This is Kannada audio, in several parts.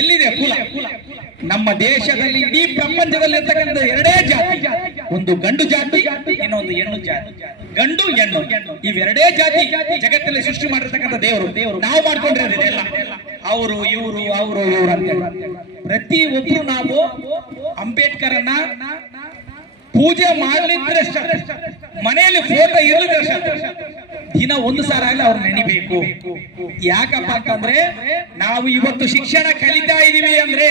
ಎಲ್ಲಿದೆ ಕುಲ ನಮ್ಮ ದೇಶದಲ್ಲಿ ಇಡೀ ಪ್ರಪಂಚದಲ್ಲಿ ಇರ್ತಕ್ಕಂಥ ಎರಡೇ ಜಾತಿ ಒಂದು ಗಂಡು ಜಾತಿ ಇನ್ನೊಂದು ಹೆಣ್ಣು ಜಾತಿ ಗಂಡು ಹೆಣ್ಣು ಇವೆರಡೇ ಜಾತಿ ಜಗತ್ತಲ್ಲಿ ಸೃಷ್ಟಿ ಮಾಡಿರ್ತಕ್ಕಂಥ ದೇವರು ದೇವರು ನಾವು ಮಾಡ್ಕೊಂಡಿರೋದಿದೆಲ್ಲ ಅವರು ಇವರು ಅವರು ಇವರು ಅಂತ ಪ್ರತಿ ಒಬ್ರು ನಾವು ಅಂಬೇಡ್ಕರನ್ನ ಪೂಜೆ ಮಾಡಲಿದ್ರೆ ಮನೆಯಲ್ಲಿ ಫೋಟೋ ಇರಲಿದ್ರೆ ದಿನ ಒಂದು ಸಾರ ಆಗಲಿ ಅವ್ರು ನೆನಿಬೇಕು ಯಾಕಪ್ಪ ಅಂತಂದ್ರೆ ನಾವು ಇವತ್ತು ಶಿಕ್ಷಣ ಕಲಿತಾ ಇದೀವಿ ಅಂದ್ರೆ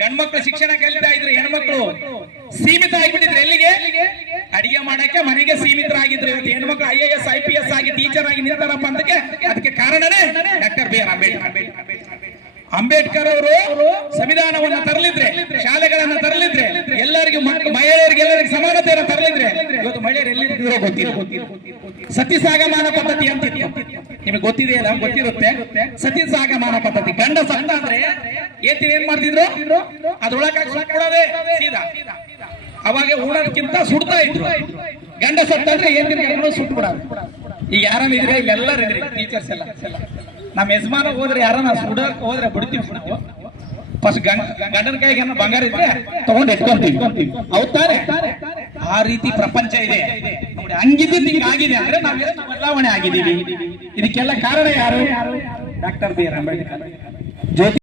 ಗಂಡ್ಮಕ್ಳು ಶಿಕ್ಷಣ ಕಲಿತಾ ಇದ್ರೆ ಹೆಣ್ಮಕ್ಳು ಸೀಮಿತ ಆಗಿಬಿಟ್ಟಿದ್ರು ಎಲ್ಲಿಗೆ ಅಡಿಗೆ ಮಾಡಕ್ಕೆ ಮನೆಗೆ ಸೀಮಿತರಾಗಿದ್ರು ಇವತ್ತು ಹೆಣ್ಮಕ್ಳು I A S I P S ಆಗಿ ಟೀಚರ್ ಆಗಿ ನಿಂತಾರಪ್ಪ ಅಂದಕ್ಕೆ ಅದಕ್ಕೆ ಕಾರಣನೇ doctor B R Ambedkar Ambedkar ಅವರು ಸಂವಿಧಾನವನ್ನ ತರಲಿದ್ರೆ ಶಾಲೆಗಳನ್ನ ತರಲಿದ್ರೆ ಎಲ್ಲರಿಗೂ ಮಹಿಳೆ ಮಹಿಳೆಯರಿಗೆ ಸಮಾನತೆಯನ್ನು ತರಲಿದ್ರೆ ಇವತ್ತು ಮಹಿಳೆಯರು ಎಲ್ಲಿರೋ ಗೊತ್ತಿಲ್ಲ ಸತಿ ಸಾಗಮಾನ ಪದ್ಧತಿ ಅಂತ ನಿಮಗೆ ಗೊತ್ತಿದೆಯಲ್ಲ ಗೊತ್ತಿರುತ್ತೆ ಸತಿ ಸಾಗಮಾನ ಪದ್ಧತಿ ಗಂಡ ಸಂತ ಅಂದ್ರೆ ಏತಿ ಏನ್ ಮಾಡ್ತಿದ್ರು ಅದ್ರೊಳಗಾಗಿ ಅವಾಗ ಊಡೋದಕ್ಕಿಂತ ಸುಡ್ತಾ ಇದ್ರು ಗಂಡ ಸತ್ತ ಅಂದ್ರೆ ಏನ್ ಸುಟ್ಬಿಡೋದು ಈಗ ಯಾರಿದ್ರೆ ಇಲ್ಲೆಲ್ಲರಿದ್ರಿ ಟೀಚರ್ಸ್ ಎಲ್ಲ ನಮ್ಮ ಯಜಮಾನ ಹೋದ್ರೆ ಯಾರನ್ನ ಸುಡೋಕ್ ಹೋದ್ರೆ ಬಿಡ್ತೀವಿ ನಾವು ಫಸ್ಟ್ ಗಂಡನ ಕೈಗೆ ಏನೋ ಬಂಗಾರ ಇದ್ರೆ ತಗೊಂಡು ಎತ್ಕೊಂತೀವಿ ಹೌದಾರೆ ಆ ರೀತಿ ಪ್ರಪಂಚ ಇದೆ ನೋಡಿ ಹಂಗಿದ್ದು ಹಿಂಗಾಗಿದೆ ಅಂದ್ರೆ ನಾವೆಷ್ಟು ಬದಲಾವಣೆ ಆಗಿದ್ದೀವಿ ಇದಕ್ಕೆಲ್ಲ ಕಾರಣ ಯಾರು ಡಾಕ್ಟರ್ ಬಿ ಆರ್ ಅಂಬೇಡ್ಕರ್